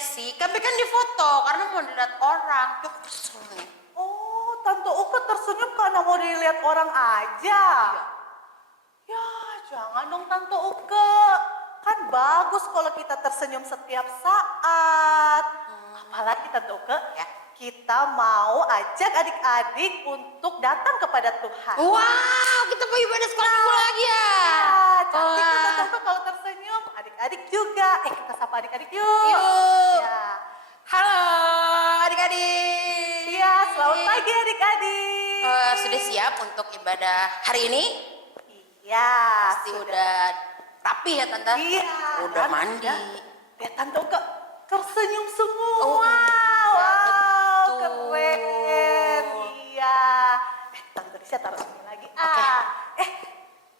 sih, kami kan difoto karena mau dilihat orang. Yuk, Oh, Tante Uke tersenyum karena mau dilihat orang aja. Iya. Ya, jangan dong Tante Uke. Kan bagus kalau kita tersenyum setiap saat. Apalagi Tante Uke, Ya. kita mau ajak adik-adik untuk datang kepada Tuhan. Wow, kita mau ibadah sekolah minggu lagi ya. Ya, cantik tuh Wah. Tante Uke kalau tersenyum. Adik-adik juga. Kita sapa adik-adik yuk. Yuk. Ya. Halo adik-adik. Iya, selamat pagi adik-adik. Sudah siap untuk ibadah hari ini? Iya, Pasti udah rapi ya Tante? Iya. Udah kan? mandi. Lihat Tante Uke tersenyum semua. Oh, iya, Wow, betul. keren. Iya. Tante Risha taruh sini lagi.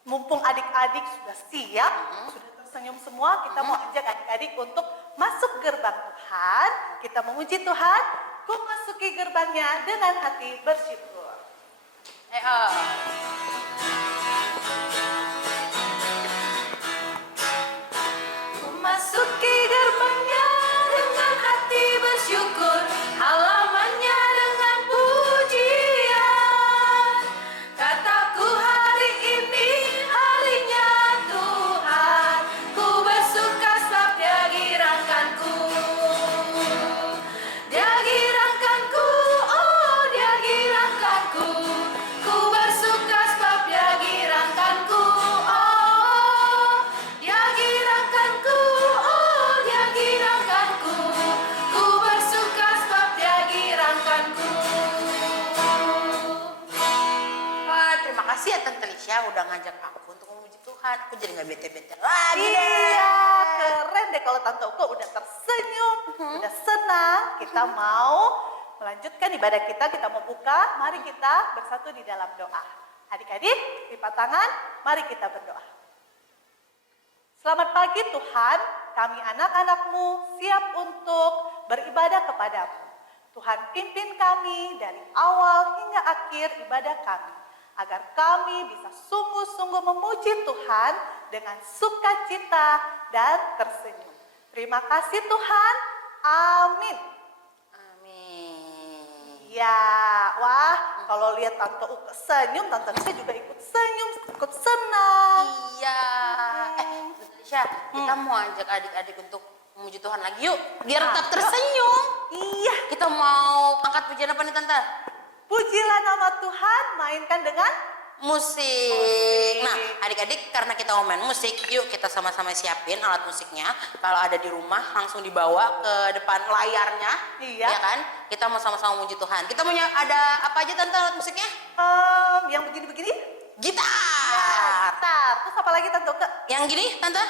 Mumpung adik-adik sudah siap, sudah tersenyum semua, kita mau ajak adik-adik untuk masuk gerbang Tuhan. Kita memuji Tuhan. Ku masuki gerbangnya dengan hati bersyukur. Memasuki gerbangnya dengan hati bersyukur, halamannya dengan pujian. Kataku hari ini harinya Tuhan, ku bersuka sebab Dia girangkanku. Dia girangkanku, oh Dia girangkanku. Ku bersuka sebab Dia girangkanku, oh Dia girangkanku, oh Dia girangkanku. Ku bersuka sebab Dia girangkanku. Wah, terima kasih ya Tante Lisha udah ngajak aku untuk memuji Tuhan. Aku jadi gak bete-bete lagi deh. Iya, keren deh kalau Tante Uke udah tersenyum, udah senang. Kita mau melanjutkan ibadah kita, kita mau buka. Mari kita bersatu di dalam doa. Adik-adik, lipat tangan, mari kita berdoa. Selamat pagi Tuhan, kami anak-anak-Mu siap untuk beribadah kepadamu. Tuhan pimpin kami dari awal hingga akhir ibadah kami, agar kami bisa sungguh-sungguh memuji Tuhan dengan sukacita dan tersenyum. Terima kasih Tuhan, amin. Amin. Ya, wah kalau lihat Tante Uke senyum, Tante Risha juga ikut senyum, ikut senang. Iya. Tante Lisha, kita mau ajak adik-adik untuk memuji Tuhan lagi yuk. Biar tetap tersenyum. Iya, Kita mau angkat pujian apa nih Tante? pujilah nama Tuhan, mainkan dengan Musik. Nah, adik-adik karena kita mau main musik, yuk kita sama-sama siapin alat musiknya. Kalau ada di rumah langsung dibawa ke depan layarnya. Iya. Ya kan? Kita mau sama-sama memuji Tuhan. Kita punya ada apa aja Tante alat musiknya? yang begini-begini. Gitar. Gitar. Terus apa lagi Tante Uke? Yang gini Tante?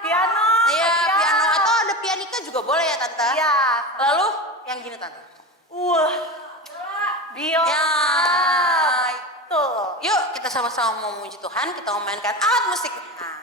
Piano. Iya, ya. piano atau ada pianika juga boleh ya Tante? Iya. Lalu yang gini Tante? Wah. Biola. Ya. Tuh. Yuk kita sama-sama mau memuji Tuhan, kita mau mainkan alat musik. Nah.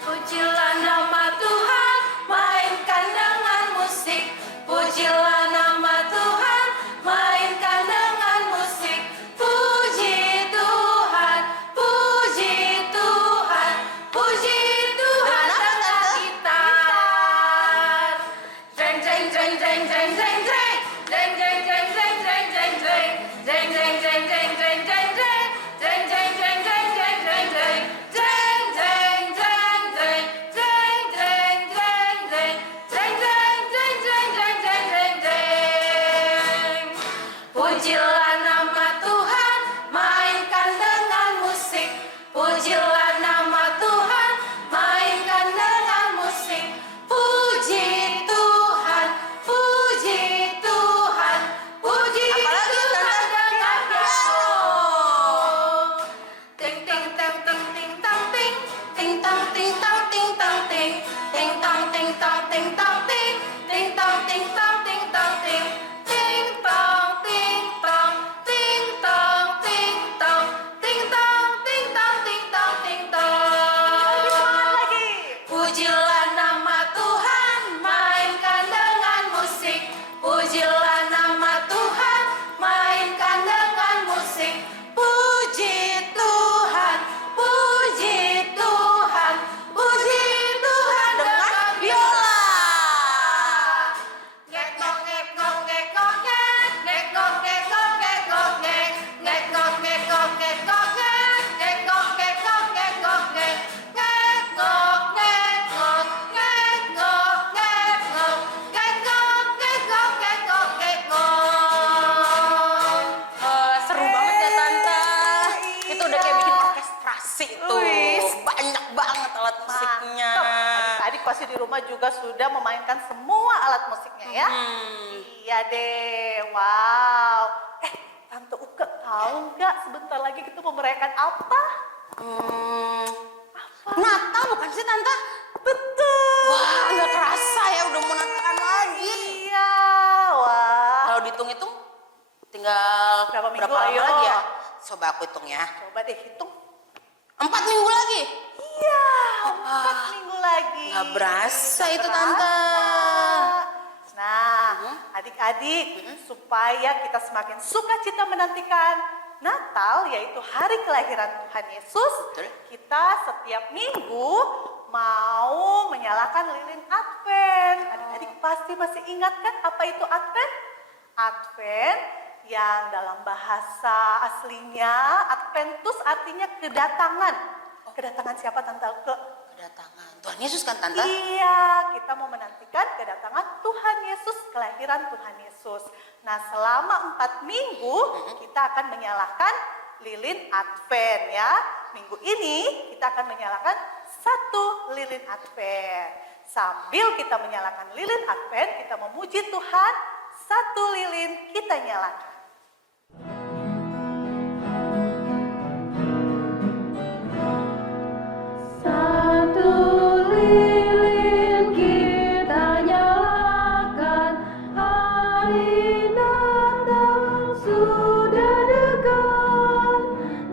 Pujilah nama Tuhan, mainkan dengan musik. Pujilah nama Tuhan, mainkan dengan musik. Puji Tuhan, puji Tuhan, puji Tuhan Dengan apa, dengan Tante? gitar. Jeng jeng jeng jeng jeng jeng jeng, jeng jeng jeng jeng jeng jeng jeng, jeng jeng jeng jeng jeng jeng jeng, jeng jeng jeng jeng jeng jeng jeng, jeng jeng jeng jeng jeng jeng jeng jeng jeng jeng jeng jeng jeng jeng jeng jeng jeng. Pujilah nama Tuhan, mainkan dengan musik. Pujilah nama Tuhan, mainkan dengan musik. Puji Tuhan, puji Tuhan, puji Apalagi, Tuhan Tante? dengan piano. Piano. Ting ting ting ting ting tang ting, ting tang ting tang ting tang ting, ting tang ting tang ting tang ting, ting tang ting tang ting tang ting, ting tang ting tang, ting tang ting tang, ting tang ting tang ting tang ting tang. Lagi. Pujilah nama Tuhan, mainkan dengan musik. Pujilah nama Tuhan, mainkan dengan musik. Puji Tuhan, puji Tuhan, musiknya. Mantap. Adik-adik pasti di rumah juga sudah memainkan semua alat musiknya ya. Iya deh, wow. Tante Uke tahu nggak sebentar lagi kita mau merayakan apa? Natal bukan sih Tante? Betul. Wah, nggak kerasa ya udah mau Natalan lagi. Iya, wah. Kalau dihitung-hitung tinggal Berapa minggu, lama ayo? lagi ya? Coba aku hitung ya. Coba deh hitung. 4 minggu lagi. Iya, 4 minggu lagi. Nggak berasa itu Berasa. Tante. Nah, adik-adik, supaya kita semakin sukacita menantikan Natal, yaitu hari kelahiran Tuhan Yesus, Betul. kita setiap minggu mau menyalakan lilin Advent. Adik-adik pasti masih ingat kan apa itu Advent? Advent yang dalam bahasa aslinya Adventus artinya kedatangan. Kedatangan siapa Tante Uke? Kedatangan Tuhan Yesus kan Tante? Iya, kita mau menantikan kedatangan Tuhan Yesus, kelahiran Tuhan Yesus. Nah, selama 4 minggu kita akan menyalakan lilin Advent ya. Minggu ini kita akan menyalakan 1 lilin Advent. Sambil kita menyalakan lilin Advent, kita memuji Tuhan, 1 lilin kita nyalakan. Satu lilin kita nyalakan, hari Natal sudah dekat.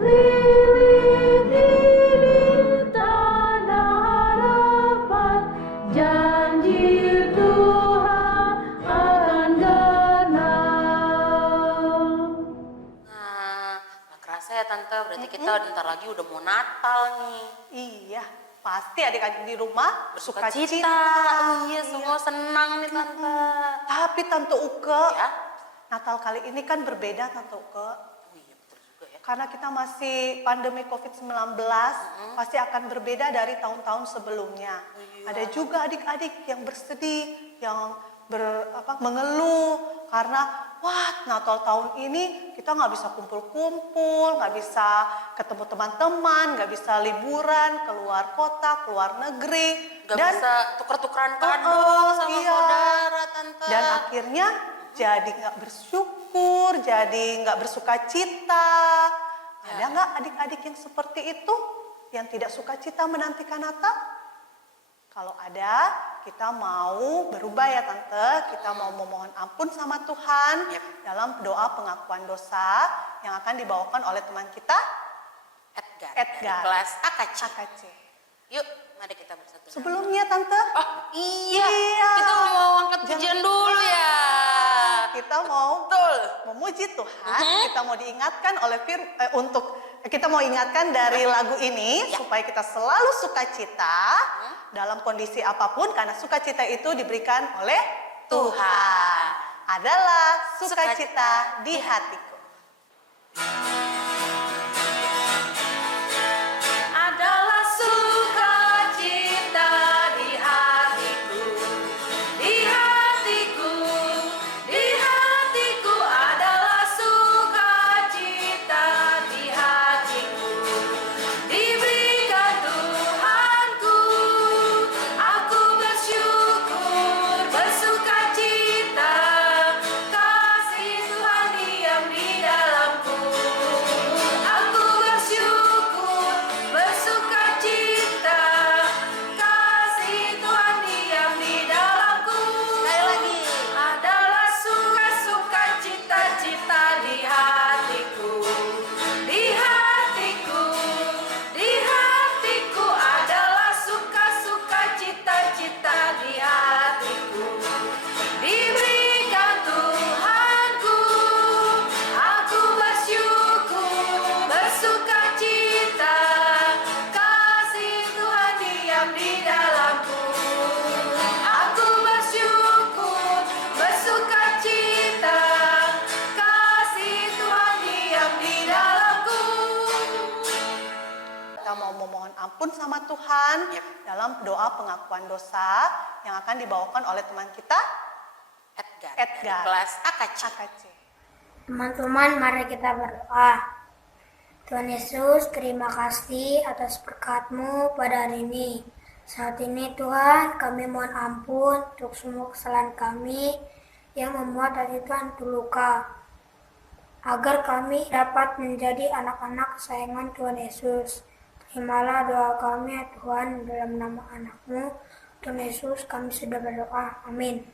Lilin ini tanda harapan, janji Tuhan akan genap. Nah, nggak kerasa ya Tante, berarti kita bentar lagi udah mau Natal nih. Iya, pasti adik-adik di rumah Bersuka bersukacita. cita. Iya, semua senang nih Tante. Tapi Tante Uke, Ya? Natal kali ini kan berbeda Tante Uke. Oh iya betul juga ya. Karena kita masih pandemi COVID-19, pasti akan berbeda dari tahun-tahun sebelumnya. Ada juga adik-adik yang bersedih, yang mengeluh karena wah Natal tahun ini kita nggak bisa kumpul-kumpul, nggak bisa ketemu teman-teman, nggak bisa liburan keluar kota, keluar negeri, Gak bisa tuker-tukeran kado sama iya. saudara Tante. Dan akhirnya jadi nggak bersyukur, jadi nggak bersuka cita. Ada nggak adik-adik yang seperti itu, yang tidak suka cita menantikan Natal? Kalau ada, kita mau berubah ya Tante, kita mau memohon ampun sama Tuhan dalam doa pengakuan dosa yang akan dibawakan oleh teman kita, Edgar. Edgar. Dari kelas AKC. AKC. Yuk, mari kita bersatu. Sebelumnya Tante, Oh iya, Iya. kita mau angkat pujian dulu ya. kita mau Betul. memuji Tuhan, kita mau diingatkan oleh kita mau ingatkan dari lagu ini supaya kita selalu sukacita dalam kondisi apapun, karena sukacita itu diberikan oleh Tuhan. Adalah sukacita di hatiku. Adalah sukacita di hatiku, di hatiku, di hatiku adalah sukacita di hatiku. Diberikan Tuhanku, aku bersyukur, bersukacita, kasih Tuhan diam di dalamku. Aku bersyukur, bersukacita, kasih Tuhan diam di dalamku. Sekali lagi. Adalah sukacita cita di hatiku, di hatiku, di hatiku adalah sukacita cita di hatiku. Diberikan Tuhanku, aku bersyukur, bersukacita, kasih Tuhan diam di dalamku. Aku bersyukur, bersukacita, kasih Tuhan diam di dalamku. Kita mau memohon ampun sama Tuhan dalam doa pengakuan dosa yang akan dibawakan oleh teman kita, Edgar. Edgar. Dari kelas AKC. AKC. Teman-teman, mari kita berdoa. Tuhan Yesus, terima kasih atas berkat-Mu pada hari ini. Saat ini Tuhan, kami mohon ampun untuk semua kesalahan kami yang membuat hati Tuhan terluka. Agar kami dapat menjadi anak-anak kesayangan Tuhan Yesus. Terimalah doa kami ya Tuhan, dalam nama anakmu, Tuhan Yesus, kami sudah berdoa. Amin.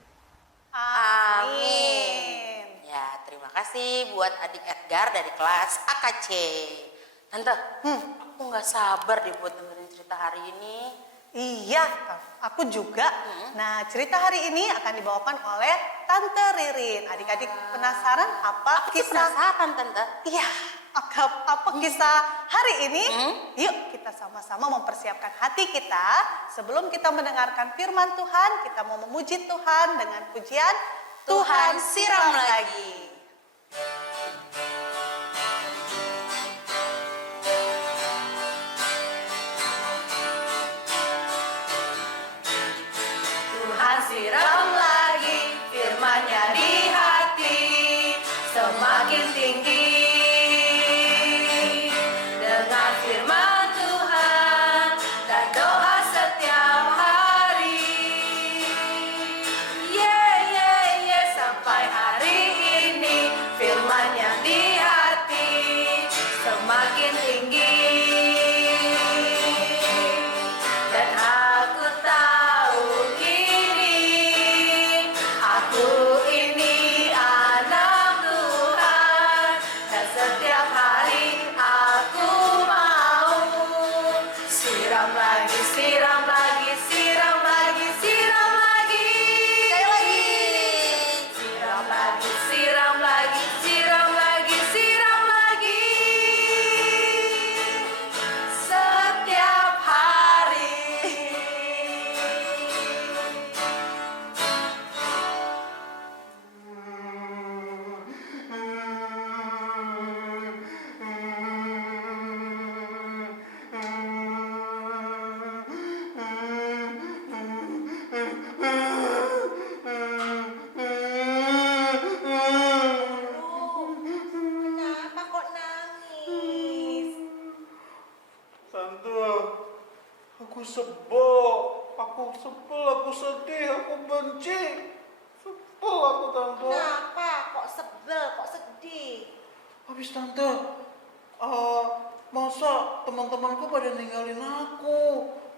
Amin. Ya, terima kasih buat adik Edgar dari kelas AKC. Tante, aku nggak sabar deh buat dengerin cerita hari ini. Iya, aku juga. Nah, cerita hari ini akan dibawakan oleh Tante Ririn. Adik-adik penasaran apa Aku kisah? penasaran, Tante. Iya, apa kisah hari ini? Yuk kita sama-sama mempersiapkan hati kita. Sebelum kita mendengarkan firman Tuhan, kita mau memuji Tuhan dengan pujian Tuhan siram lagi. Tuhan siram lagi firman-Nya di hati, semakin tinggi. Dengan firman Tuhan dan doa setiap hari. Sampai hari ini firman-Nya di hati semakin tinggi. Dan aku tahu kini, aku ini anak Tuhan. Dan setiap hari aku mau siram lagi, siram lagi, siram lagi, siram lagi. Sekali lagi. Siram lagi, siram lagi, siram lagi, siram lagi. Setiap hari. Kenapa kok nangis? Tante, aku sebel, aku sedih, aku benci. Sebel aku, Tante. Kenapa kok sebel, kok sedih? Habis Tante, masa teman-temanku pada ninggalin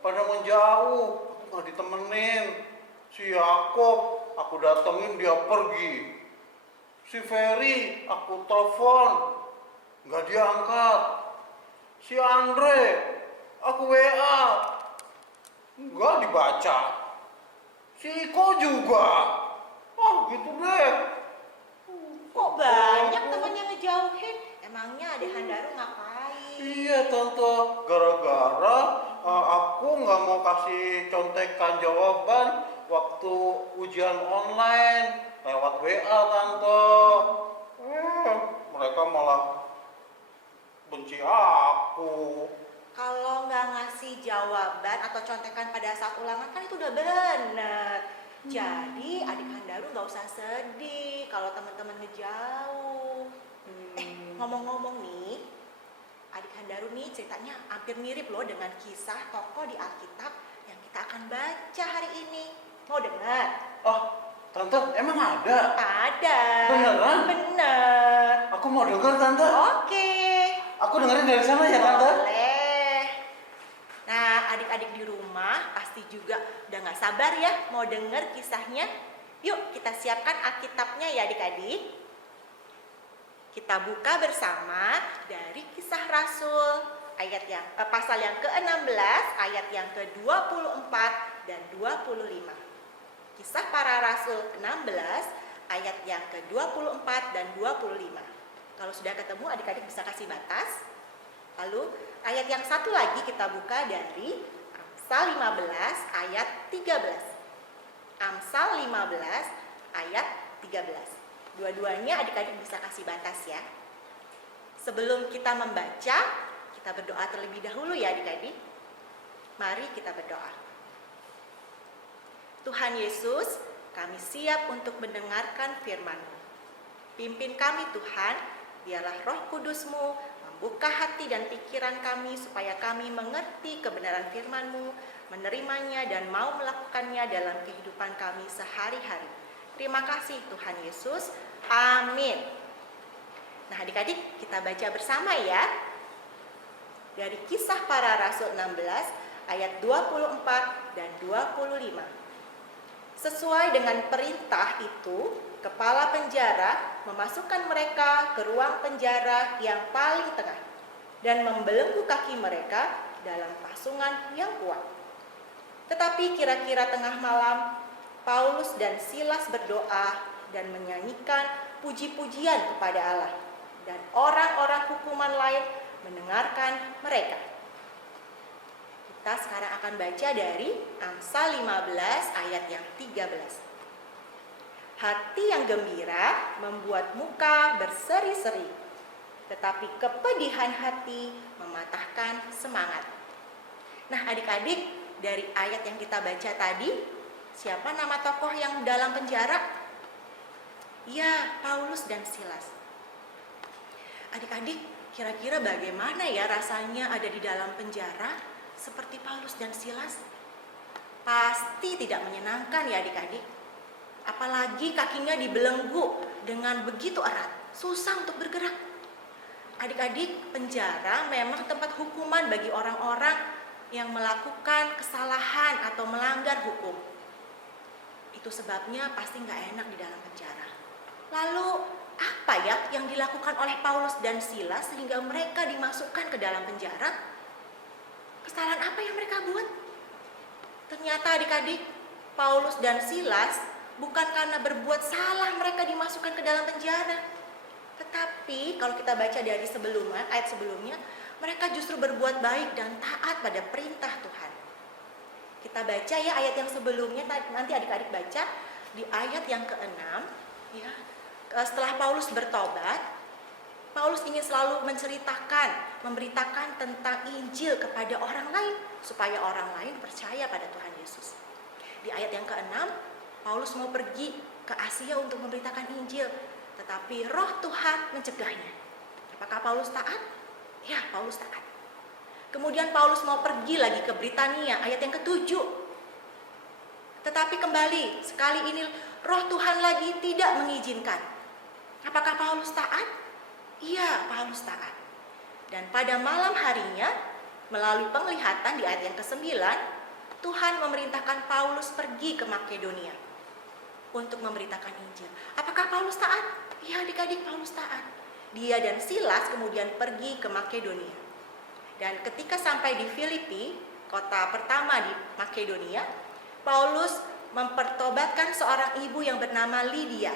pada menjauh, aku nggak ditemenin. Si Yakob, aku datengin dia pergi. Si Ferry, aku telepon, nggak diangkat. Si Andre, aku WA, nggak dibaca. Si Iko juga, gitu deh. Kok banyak teman yang ngejauhin? Emangnya adik Handaru ngapain? Iya Tante, gara-gara aku nggak mau kasih contekan jawaban waktu ujian online lewat WA Tante. Mereka malah benci aku. Kalau nggak ngasih jawaban atau contekan pada saat ulangan kan itu udah bener. Jadi adik Handaru nggak usah sedih kalau teman-teman ngejauh. Ngomong-ngomong nih, adik Handaru nih ceritanya hampir mirip loh dengan kisah tokoh di Alkitab yang kita akan baca hari ini. Mau dengar? Tante, emang ada? Ada. Beneran? Bener. Aku mau dengar Tante. Oke. Aku dengerin dari sana ya Tante. Boleh. Nah, adik-adik di rumah pasti juga udah gak sabar ya mau denger kisahnya. Yuk kita siapkan Alkitabnya ya adik-adik. Kita buka bersama dari Kisah Rasul pasal yang ke-16 ayat yang ke-24 dan 25. Kisah Para Rasul 16 ayat yang ke-24 dan 25. Kalau sudah ketemu adik-adik bisa kasih batas. Lalu ayat yang satu lagi kita buka dari Amsal 15 ayat 13. Amsal 15 ayat 13. Dua-duanya adik-adik bisa kasih batas ya. Sebelum kita membaca, kita berdoa terlebih dahulu ya adik-adik. Mari kita berdoa. Tuhan Yesus, kami siap untuk mendengarkan firman-Mu. Pimpin kami Tuhan, biarlah Roh Kudus-Mu membuka hati dan pikiran kami supaya kami mengerti kebenaran firman-Mu. menerimanya dan mau melakukannya dalam kehidupan kami sehari-hari. Terima kasih Tuhan Yesus. Amin. Nah, adik-adik, kita baca bersama ya. Dari Kisah Para Rasul 16 ayat 24 dan 25. Sesuai dengan perintah itu, kepala penjara memasukkan mereka ke ruang penjara yang paling tengah dan membelenggu kaki mereka dalam pasungan yang kuat. Tetapi kira-kira tengah malam, Paulus dan Silas berdoa dan menyanyikan puji-pujian kepada Allah, dan orang-orang hukuman lain mendengarkan mereka. Kita sekarang akan baca dari Amsal 15 ayat yang 13. Hati yang gembira membuat muka berseri-seri, tetapi kepedihan hati mematahkan semangat. Nah, adik-adik, dari ayat yang kita baca tadi, siapa nama tokoh yang dalam penjara? Ya, Paulus dan Silas. Adik-adik, kira-kira bagaimana ya rasanya ada di dalam penjara seperti Paulus dan Silas? Pasti tidak menyenangkan ya adik-adik. Apalagi kakinya dibelenggu dengan begitu erat, susah untuk bergerak. Adik-adik, penjara memang tempat hukuman bagi orang-orang yang melakukan kesalahan atau melanggar hukum. Itu sebabnya pasti nggak enak di dalam penjara. Lalu apa ya yang dilakukan oleh Paulus dan Silas sehingga mereka dimasukkan ke dalam penjara? Kesalahan apa yang mereka buat? Ternyata adik-adik, Paulus dan Silas bukan karena berbuat salah mereka dimasukkan ke dalam penjara. Tetapi kalau kita baca dari ayat sebelumnya, mereka justru berbuat baik dan taat pada perintah Tuhan. Kita baca ya ayat yang sebelumnya, nanti adik-adik baca di ayat yang ke-6 ya. Setelah Paulus bertobat, Paulus ingin selalu memberitakan tentang Injil kepada orang lain supaya orang lain percaya pada Tuhan Yesus. Di ayat yang ke-6, Paulus mau pergi ke Asia untuk memberitakan Injil, tetapi Roh Tuhan mencegahnya. Apakah Paulus taat? Ya, Paulus taat. Kemudian Paulus mau pergi lagi ke Britania, ayat yang ke-7. Tetapi kembali, sekali ini Roh Tuhan lagi tidak mengizinkan. Apakah Paulus taat? Iya, Paulus taat. Dan pada malam harinya, melalui penglihatan di ayat yang ke-9, Tuhan memerintahkan Paulus pergi ke Makedonia untuk memberitakan Injil. Apakah Paulus taat? Iya, adik-adik, Paulus taat. Dia dan Silas kemudian pergi ke Makedonia. Dan ketika sampai di Filipi, kota pertama di Makedonia, Paulus mempertobatkan seorang ibu yang bernama Lydia.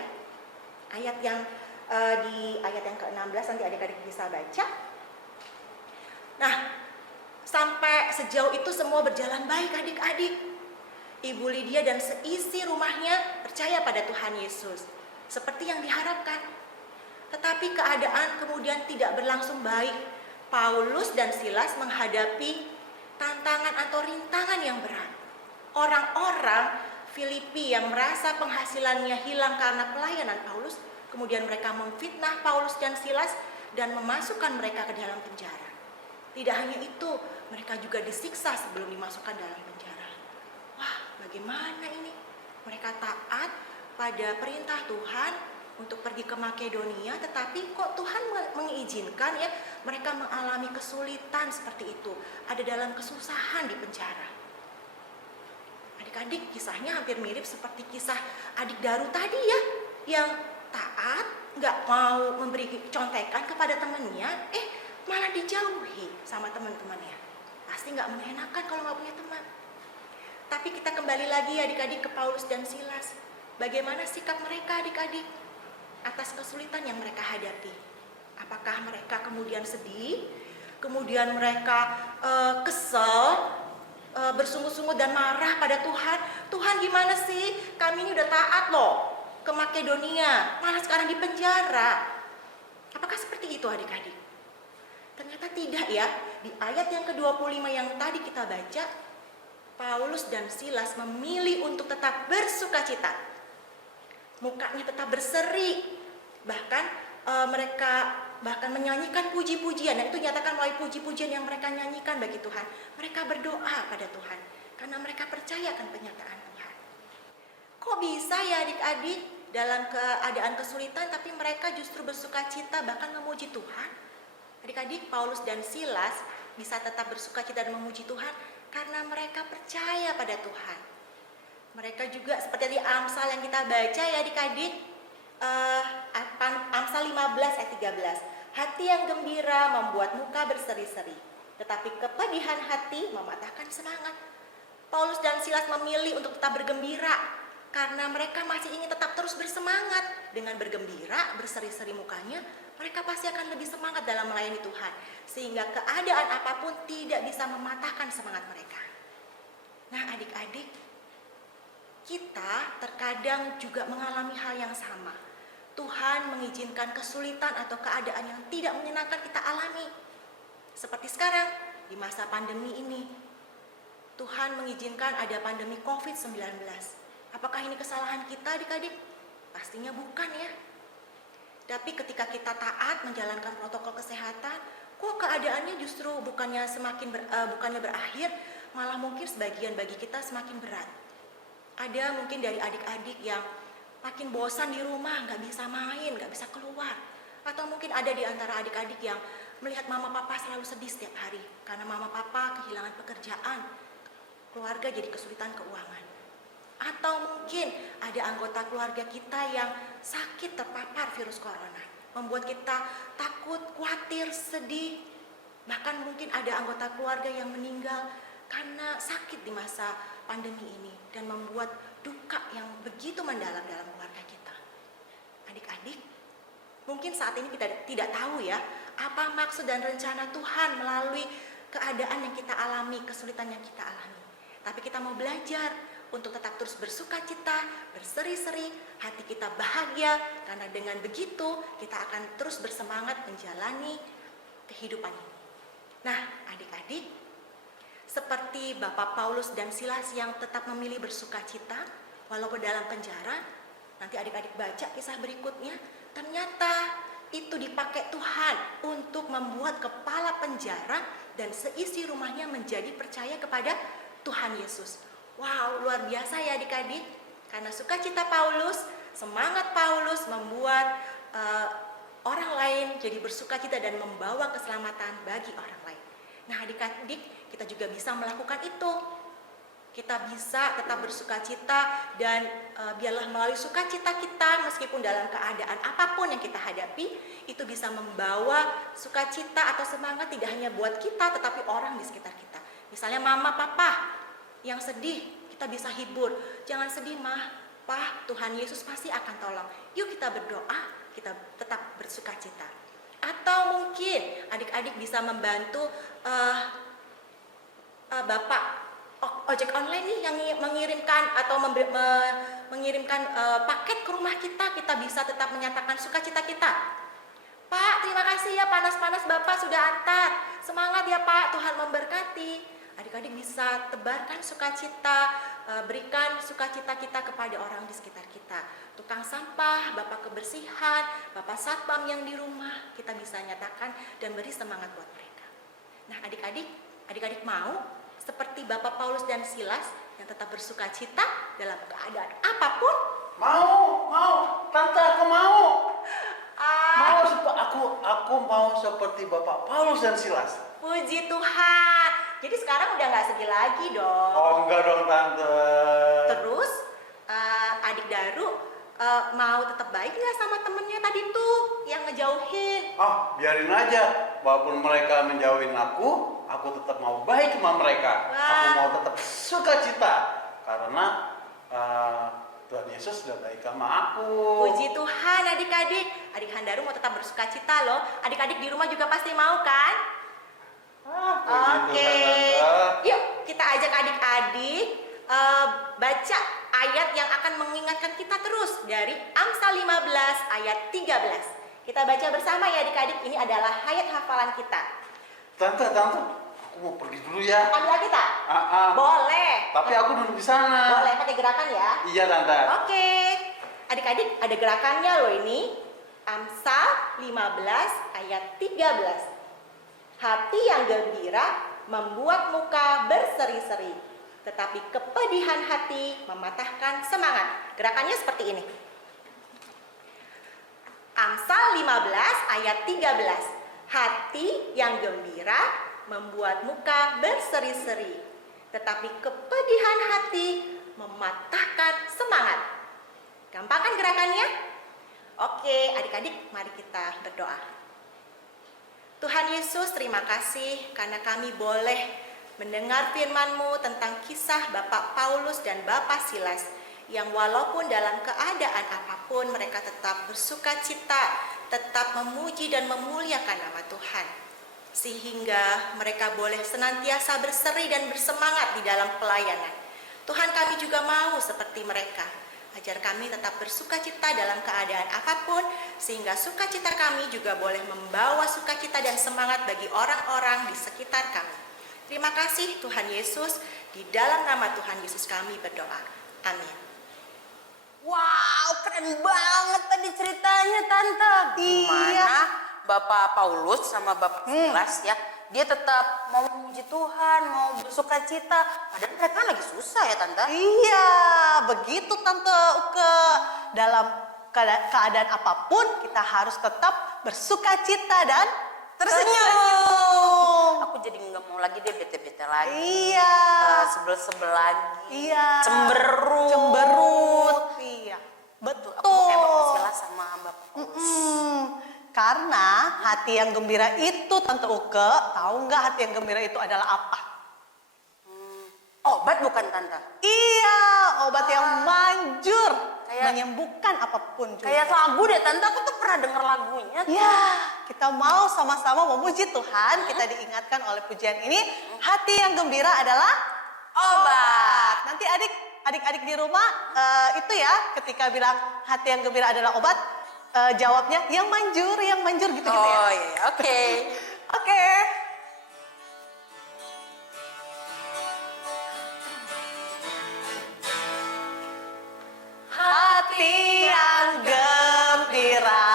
Di ayat yang ke-16 nanti adik-adik bisa baca. Nah, sampai sejauh itu semua berjalan baik adik-adik. Ibu Lydia dan seisi rumahnya percaya pada Tuhan Yesus, seperti yang diharapkan. Tetapi keadaan kemudian tidak berlangsung baik. Paulus dan Silas menghadapi tantangan atau rintangan yang berat. Orang-orang Filipi yang merasa penghasilannya hilang karena pelayanan Paulus, kemudian mereka memfitnah Paulus dan Silas dan memasukkan mereka ke dalam penjara. Tidak hanya itu, mereka juga disiksa sebelum dimasukkan dalam penjara. Wah, bagaimana ini? Mereka taat pada perintah Tuhan untuk pergi ke Makedonia, tetapi kok Tuhan mengizinkan ya mereka mengalami kesulitan seperti itu, ada dalam kesusahan di penjara. Adik-adik, kisahnya hampir mirip seperti kisah adik Daru tadi ya, yang taat, nggak mau memberi contekan kepada temannya, malah dijauhi sama teman-temannya. Pasti nggak mengenakan kalau nggak punya teman. Tapi kita kembali lagi adik-adik ke Paulus dan Silas. Bagaimana sikap mereka adik-adik atas kesulitan yang mereka hadapi? Apakah mereka kemudian sedih? Kemudian mereka kesel, bersungut-sungut dan marah pada Tuhan. Tuhan, gimana sih? Kami ini udah taat loh ke Makedonia, malah sekarang di penjara. Apakah seperti itu adik-adik? Ternyata tidak ya. Di ayat yang ke-25 yang tadi kita baca, Paulus dan Silas memilih untuk tetap bersukacita. Mukanya tetap berseri. Bahkan mereka menyanyikan puji-pujian. Dan itu nyatakan melalui puji-pujian yang mereka nyanyikan bagi Tuhan. Mereka berdoa pada Tuhan. karena mereka percaya akan penyataan Tuhan. Kok bisa ya adik-adik dalam keadaan kesulitan tapi mereka justru bersukacita bahkan memuji Tuhan? Adik-adik, Paulus dan Silas bisa tetap bersukacita dan memuji Tuhan karena mereka percaya pada Tuhan. Mereka juga seperti di Amsal yang kita baca ya adik-adik, Amsal 15 ayat 13. Hati yang gembira membuat muka berseri-seri, tetapi kepedihan hati mematahkan semangat. Paulus dan Silas memilih untuk tetap bergembira karena mereka masih ingin tetap terus bersemangat. Dengan bergembira, berseri-seri mukanya, mereka pasti akan lebih semangat dalam melayani Tuhan, sehingga keadaan apapun tidak bisa mematahkan semangat mereka. Nah adik-adik, kita terkadang juga mengalami hal yang sama. Tuhan mengizinkan kesulitan atau keadaan yang tidak menyenangkan kita alami. Seperti sekarang, di masa pandemi ini, Tuhan mengizinkan ada pandemi COVID-19. Apakah ini kesalahan kita adik-adik? Pastinya bukan ya. Tapi ketika kita taat menjalankan protokol kesehatan, kok keadaannya justru bukannya berakhir, malah mungkin sebagian bagi kita semakin berat. Ada mungkin dari adik-adik yang makin bosan di rumah, nggak bisa main, nggak bisa keluar. Atau mungkin ada di antara adik-adik yang melihat mama papa selalu sedih setiap hari karena mama papa kehilangan pekerjaan, keluarga jadi kesulitan keuangan. Atau mungkin ada anggota keluarga kita yang sakit terpapar virus corona, membuat kita takut, khawatir, sedih. Bahkan mungkin ada anggota keluarga yang meninggal karena sakit di masa pandemi ini dan membuat duka yang begitu mendalam dalam keluarga kita. Adik-adik, mungkin saat ini kita tidak tahu ya apa maksud dan rencana Tuhan melalui keadaan yang kita alami, kesulitan yang kita alami. Tapi kita mau belajar untuk tetap terus bersukacita, berseri-seri, hati kita bahagia, karena dengan begitu kita akan terus bersemangat menjalani kehidupan ini. Nah, adik-adik, seperti Bapak Paulus dan Silas yang tetap memilih bersukacita walaupun dalam penjara, nanti adik-adik baca kisah berikutnya, ternyata itu dipakai Tuhan untuk membuat kepala penjara dan seisi rumahnya menjadi percaya kepada Tuhan Yesus. Wow, luar biasa ya adik-adik. Karena sukacita Paulus, semangat Paulus membuat orang lain jadi bersukacita dan membawa keselamatan bagi orang lain. Nah adik-adik, kita juga bisa melakukan itu. Kita bisa tetap bersukacita dan biarlah melalui sukacita kita meskipun dalam keadaan apapun yang kita hadapi, itu bisa membawa sukacita atau semangat tidak hanya buat kita tetapi orang di sekitar kita. Misalnya mama, papa yang sedih, kita bisa hibur. Jangan sedih mah, Pak, Tuhan Yesus pasti akan tolong. Yuk kita berdoa, kita tetap bersukacita. Atau mungkin adik-adik bisa membantu bapak ojek online nih yang mengirimkan atau mengirimkan paket ke rumah kita. Kita bisa tetap menyatakan sukacita kita. Pak, terima kasih ya panas-panas Bapak sudah antar. Semangat ya Pak, Tuhan memberkati. Adik-adik bisa tebarkan sukacita, berikan sukacita kita kepada orang di sekitar kita. Tukang sampah, bapak kebersihan, bapak satpam yang di rumah, kita bisa nyatakan dan beri semangat buat mereka. Nah adik-adik mau seperti Bapak Paulus dan Silas yang tetap bersukacita dalam keadaan apapun? Mau, tante aku mau. Aku mau seperti Bapak Paulus dan Silas. Puji Tuhan. Jadi sekarang udah nggak sedih lagi dong. Oh enggak dong tante. Terus adik Daru mau tetap baik nggak sama temennya tadi tuh yang ngejauhin? Oh biarin aja. Walaupun mereka menjauhin aku tetap mau baik sama mereka. Wah. Aku mau tetap sukacita karena Tuhan Yesus sudah baik sama aku. Puji Tuhan adik-adik. Adik Handaru mau tetap bersukacita loh. Adik-adik di rumah juga pasti mau kan? Puji Oke, Tuhan, tante. yuk kita ajak adik-adik baca ayat yang akan mengingatkan kita terus dari Amsal 15 ayat 13. Kita baca bersama ya adik-adik, ini adalah ayat hafalan kita. Tante, aku mau pergi dulu ya. Ambil kita? Boleh. Tapi aku duduk di sana. Boleh, pakai gerakan ya. Iya tante. Oke, adik-adik ada gerakannya loh ini. Amsal 15 ayat 13. Hati yang gembira membuat muka berseri-seri, tetapi kepedihan hati mematahkan semangat. Gerakannya seperti ini. Amsal 15 ayat 13. Hati yang gembira membuat muka berseri-seri, tetapi kepedihan hati mematahkan semangat. Gampang kan gerakannya? Oke, adik-adik, mari kita berdoa. Tuhan Yesus, terima kasih karena kami boleh mendengar firman-Mu tentang kisah Bapak Paulus dan Bapak Silas yang walaupun dalam keadaan apapun mereka tetap bersuka cita, tetap memuji dan memuliakan nama Tuhan. Sehingga mereka boleh senantiasa berseri dan bersemangat di dalam pelayanan. Tuhan, kami juga mau seperti mereka. Ajar kami tetap bersuka cita dalam keadaan apapun, sehingga sukacita kami juga boleh membawa sukacita dan semangat bagi orang-orang di sekitar kami. Terima kasih Tuhan Yesus, di dalam nama Tuhan Yesus kami berdoa. Amin. Wow, keren banget tadi ceritanya Tante. Gimana Bapak Paulus sama Bapak Silas ya, dia tetap mau memuji Tuhan, mau bersuka cita. Padahal mereka lagi susah ya Tante. Iya, begitu Tante Uke. Dalam keadaan apapun kita harus tetap bersuka cita dan tersenyum. Aku jadi nggak mau lagi deh bete-bete lagi. Iya. Sebel-sebel lagi. Iya. Cemberut. Cemberut. Iya. Betul. Aku kayak Bapak Silas sama Bapak Paulus. Karena hati yang gembira itu Tante Uke, tahu nggak hati yang gembira itu adalah apa? Obat bukan Tante? Iya, obat yang manjur, Kayak- menyembuhkan apapun juga. Kayak lagu deh Tante, aku tuh pernah denger lagunya. Ya, kita mau sama-sama memuji Tuhan. Kita diingatkan oleh pujian ini, hati yang gembira adalah Obat. Nanti adik-adik di rumah itu ya, ketika bilang hati yang gembira adalah obat, jawabnya yang manjur gitu ya. Oh iya, oke. Oke. Hati yang gembira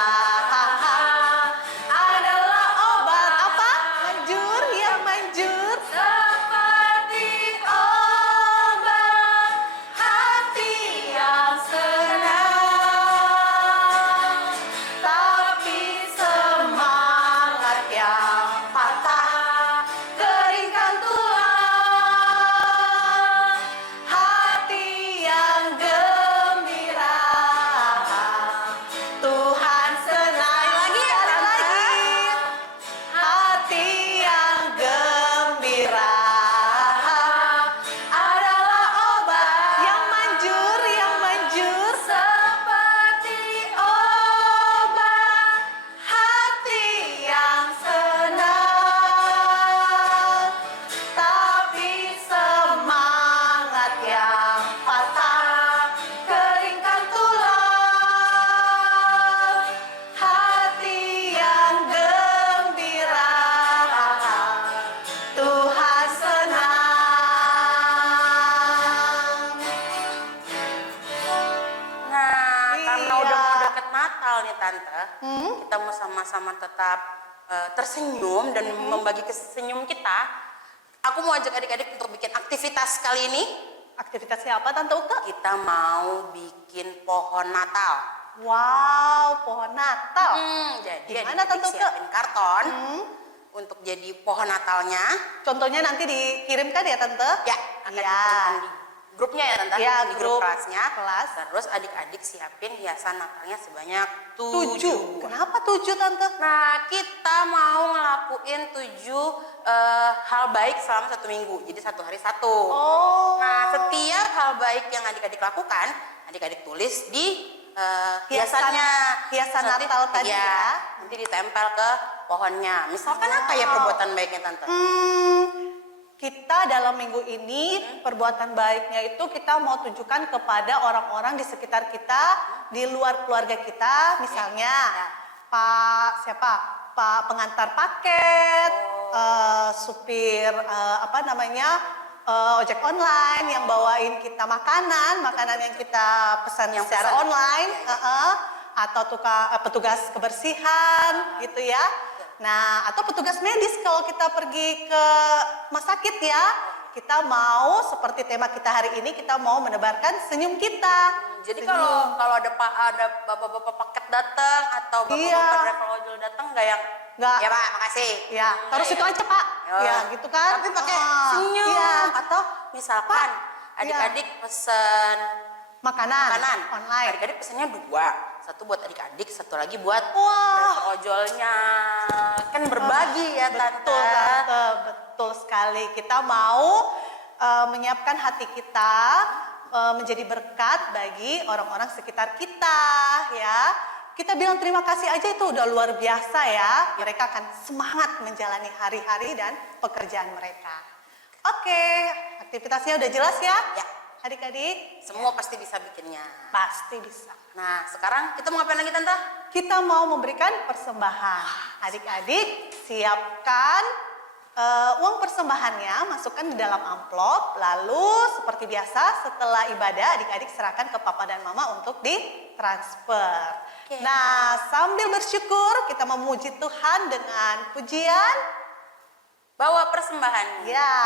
adalah obat. Apa? Manjur, yang manjur. Seperti obat hati yang senang, Tapi semangat yang patah keringkan tulang. Hati yang gembira Tuhan senang. Lagi. Hati yang gembira adalah obat yang manjur. seperti obat Hati yang senang, tapi semangat yang patah keringkan tulang. Hati yang gembira Tuhan senang. Nah, karena Iya. udah mau deket Natal nih Tante, kita mau sama-sama tetap tersenyum dan membagi kesenyum kita. Aku mau ajak adik-adik untuk bikin aktivitas kali ini. Aktivitasnya apa Tante Uke? Kita mau bikin pohon Natal. Wow, pohon Natal. Jadi Gimana, adik-adik Tante Uke? siapin karton untuk jadi pohon Natalnya. Contohnya nanti dikirimkan ya Tante? Ya, akan Iya. dituangkan di grupnya ya Tante, Ya, di grup grup kelasnya. kelas. Terus adik-adik siapin hiasan Natalnya sebanyak 7. 7. Kenapa 7 Tante? Nah, kita mau ngelakuin 7 hal baik selama 1 minggu. Jadi 1 hari 1. Oh. Nah, setiap hal baik yang adik-adik lakukan, adik-adik tulis di hiasannya. hiasan Nanti- Natal tadi iya, ya. Nanti ditempel ke pohonnya. Misalkan apa ya perbuatan baiknya Tante? Kita dalam minggu ini perbuatan baiknya itu kita mau tunjukkan kepada orang-orang di sekitar kita, di luar keluarga kita, misalnya Pak pengantar paket, supir ojek online yang bawain kita makanan yang kita pesan Yang secara pesan. online, atau petugas kebersihan gitu ya. Nah, atau petugas medis kalau kita pergi ke rumah sakit ya, kita mau seperti tema kita hari ini, kita mau menebarkan senyum kita. Jadi Senyum. kalau ada bapak-bapak paket datang atau bapak-bapak Iya. driver ojol datang nggak yang Nggak. ya Pak, makasih. Ya, terus itu aja Pak. Ya. Ya, gitu kan. Tapi pakai Ah, senyum iya. atau misalkan adik-adik pesen Makanan online. Adik-adik pesennya 2. Satu buat adik-adik, satu lagi buat Wah. driver ojolnya. Kan berbagi ya Tante. Betul Tante, betul sekali. Kita mau menyiapkan hati kita menjadi berkat bagi orang-orang sekitar kita ya. Kita bilang terima kasih aja itu udah luar biasa ya. Mereka akan semangat menjalani hari-hari dan pekerjaan mereka. Oke, aktivitasnya udah jelas ya? Ya. Adik-adik? Semua pasti bisa bikinnya. Pasti bisa. Nah, sekarang kita mau ngapain lagi Tante? Kita mau memberikan persembahan. Adik-adik siapkan uang persembahannya, masukkan di dalam amplop. Lalu seperti biasa setelah ibadah adik-adik serahkan ke papa dan mama untuk ditransfer. Oke. Nah, sambil bersyukur kita memuji Tuhan dengan pujian. Bawa persembahan. Ya.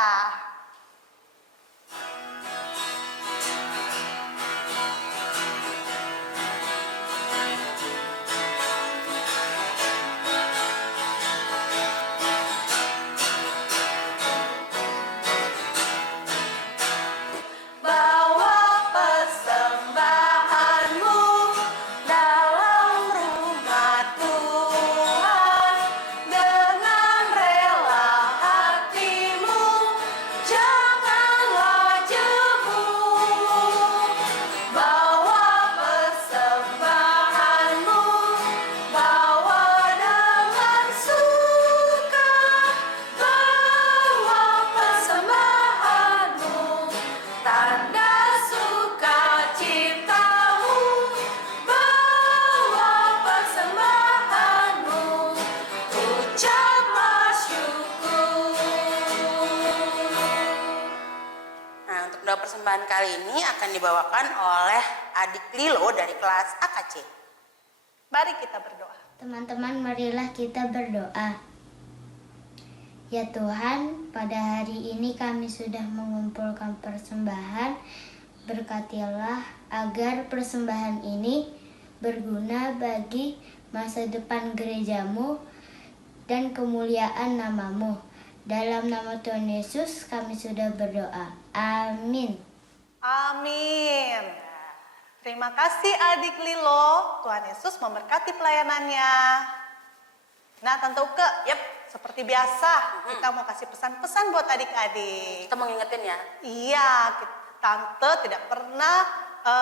Bawa persembahanmu dalam rumah Tuhan dengan rela hatimu, janganlah jemu. Bawa persembahanmu, bawa dengan suka, bawa persembahanmu, tanda sukacitamu, bawa persembahanmu, ucaplah syukur. Nah, untuk doa persembahan kali ini akan dibawakan oleh adik Lilo dari kelas AKC. Mari kita berdoa. Teman-teman, marilah kita berdoa. Ya Tuhan, pada hari ini kami sudah mengumpulkan persembahan. Berkatilah agar persembahan ini berguna bagi masa depan gerejamu dan kemuliaan namamu. Dalam nama Tuhan Yesus kami sudah berdoa. Amin. Amin. Terima kasih adik Lilo. Tuhan Yesus memberkati pelayanannya. Nah, Tante Uke, seperti biasa kita mau kasih pesan-pesan buat adik-adik. Kita mau ngingetin ya. Iya, Tante tidak pernah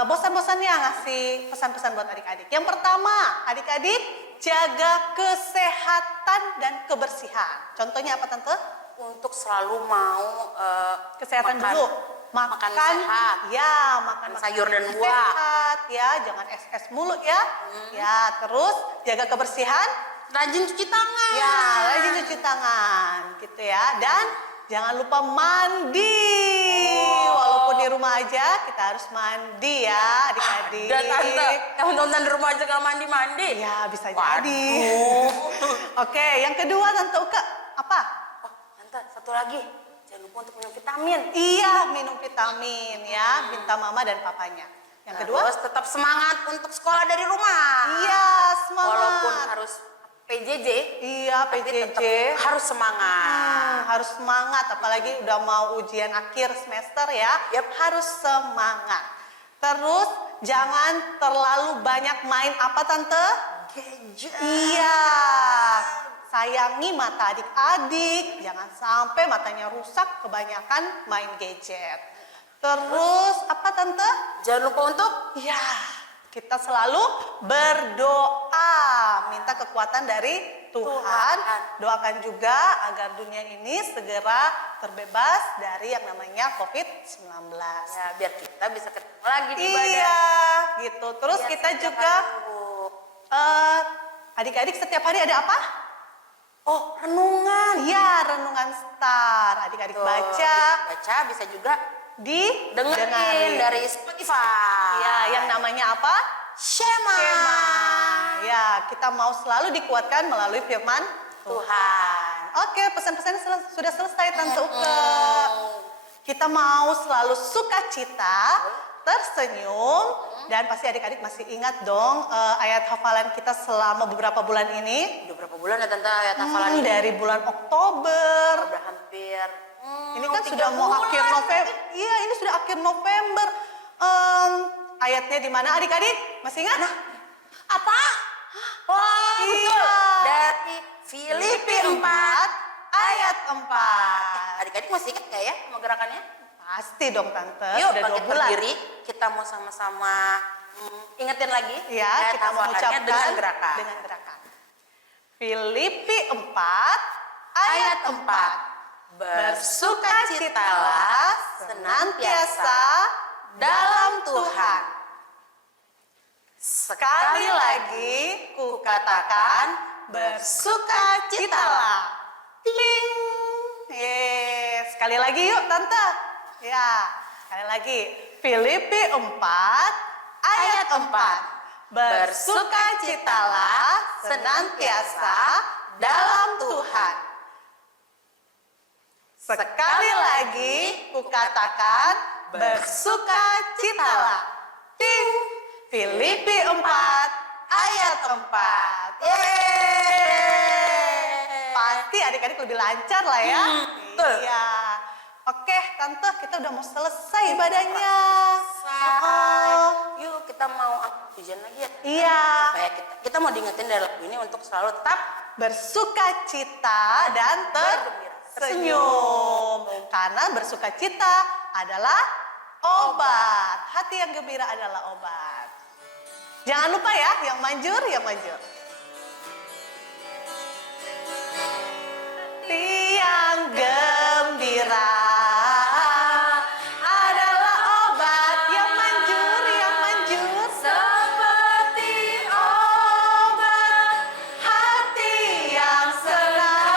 bosan-bosannya ngasih pesan-pesan buat adik-adik. Yang pertama, adik-adik jaga kesehatan dan kebersihan. Contohnya apa Tante? Untuk selalu mau Kesehatan makan- dulu. makan sehat. Ya, makan sayur dan makanan buah. sehat, ya, jangan es-es mulu ya. Ya, terus jaga kebersihan. Rajin cuci tangan. Ya, rajin cuci tangan, gitu ya. Dan jangan lupa mandi. Walaupun di rumah aja, kita harus mandi ya, adik-adik. Dan Tante, yang nonton di rumah aja gak mandi-mandi. Ya, bisa Waduh. jadi. Oke, yang kedua Tante Uke, apa? Oh, Tante, satu lagi. Jangan lupa untuk minum vitamin. Iya, minum vitamin ya, minta mama dan papanya. Yang kedua? Terus tetap semangat untuk sekolah dari rumah. Iya, semangat. Walaupun harus PJJ. Iya, tapi PJJ. tetap harus semangat. Harus semangat, apalagi udah mau ujian akhir semester ya. Harus semangat. Terus jangan terlalu banyak main apa Tante? Gadget. Iya. Sayangi mata adik-adik, jangan sampai matanya rusak kebanyakan main gadget. Terus apa Tante? Jangan lupa untuk Ya, kita selalu berdoa, minta kekuatan dari Tuhan. Doakan juga agar dunia ini segera terbebas dari yang namanya COVID-19. ya, biar kita bisa ketemu lagi di ibadah. Iya, gitu. Terus Biar kita setiap juga hari, Bu. adik-adik setiap hari ada apa? Oh, renungan. Iya, renungan star. Adik-adik Tuh, baca, baca bisa juga dengerin dengerin dari Spotify. Ya, yang namanya apa? Shema. Shema. Ya, kita mau selalu dikuatkan melalui firman Tuhan. Oke, pesan-pesan sudah selesai Tante Uke. Kita mau selalu sukacita, tersenyum, dan pasti adik-adik masih ingat dong ayat hafalan kita selama beberapa bulan ini. Udah berapa bulan ya Tante ayat hafalan ini? Dari bulan Oktober. Udah hampir. Ini kan 3 sudah mau bulan. akhir November. Iya, ini sudah akhir November. Ayatnya di mana adik-adik? Masih ingat? Apa? Wah, Iya. betul. Dari Filipi 4 ayat 4. Adik-adik masih ingat gak ya sama gerakannya? Pasti dong Tante. Yuk Sudah 2 bangkit bulan. berdiri, kita mau sama-sama ingetin lagi. Ya, ayat kita hafalannya mengucapkan dengan gerakan. Dengan gerakan. Filipi 4 ayat 4. Bersukacitalah senantiasa dalam Tuhan. Sekali lagi kukatakan bersukacitalah. Ting. Sekali lagi yuk Tante. Ya, sekali lagi. Filipi 4 ayat 4. Bersukacitalah senantiasa dalam Tuhan. Sekali lagi kukatakan bersukacitalah. Ting. Filipi 4 ayat 4. Yeay. Pasti adik-adik lebih lancar lah ya. betul. Iya. Oke, Tante, kita udah mau selesai ibadahnya. Yuk kita mau ujian lagi ya. Iya. Supaya kita mau diingetin dari lagu ini untuk selalu tetap Bersukacita dan tersenyum. Karena bersukacita adalah obat. Hati yang gembira adalah obat. Jangan lupa ya, yang manjur, yang manjur. Hati yang gembira adalah obat. Yang manjur, yang manjur. Seperti obat. Hati yang senang.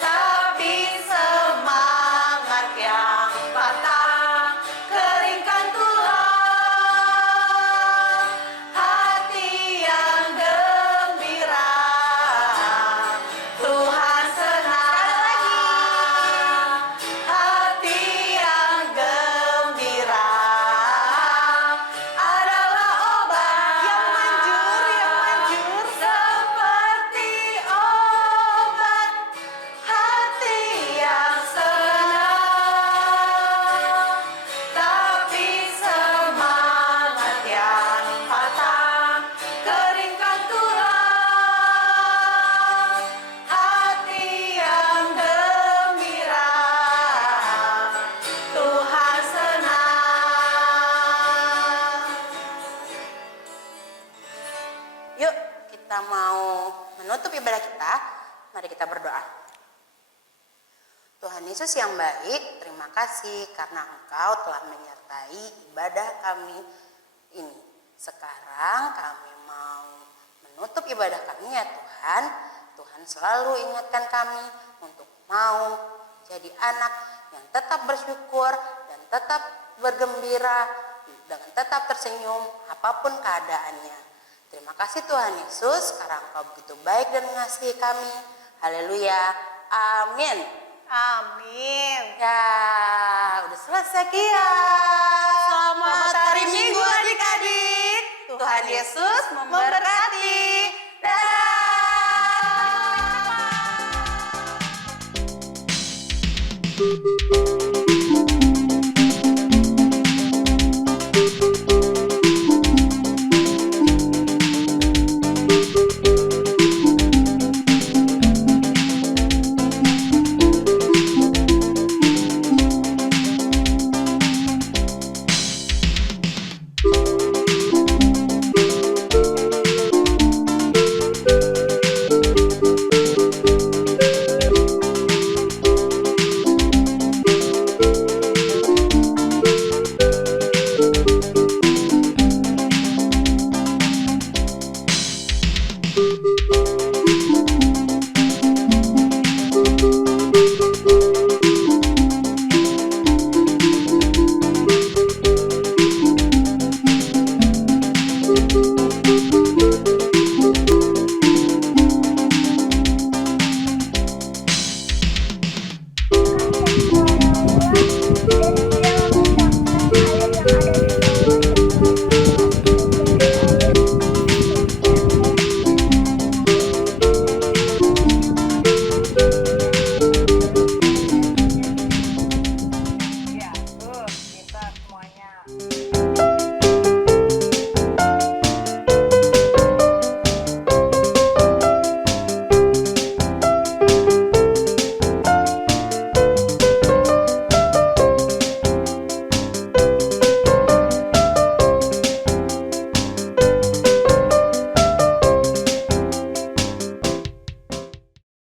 Tapi semangat yang patah. Keringkan tulang. Hati yang gembira. Tuhan senang. Hati yang gembira adalah obat. Yang manjur, yang manjur. Seperti obat. Hati yang senang. Tapi semangat yang patah. Keringkan tulang. Hati yang gembira. Tuhan senang. Yuk, kita mau menutup ibadah kita. Mari kita berdoa. Tuhan Yesus yang baik, terima kasih karena Engkau telah menyertai ibadah kami ini. Sekarang kami mau menutup ibadah kami ya Tuhan. Tuhan selalu ingatkan kami untuk mau jadi anak yang tetap bersyukur dan tetap bergembira dengan tetap tersenyum apapun keadaannya. Terima kasih Tuhan Yesus karena Engkau begitu baik dan mengasihi kami. Haleluya. Amin. Amin. Ya, udah selesai Kia. Selamat hari Minggu adik-adik. Tuhan Yesus memberkati.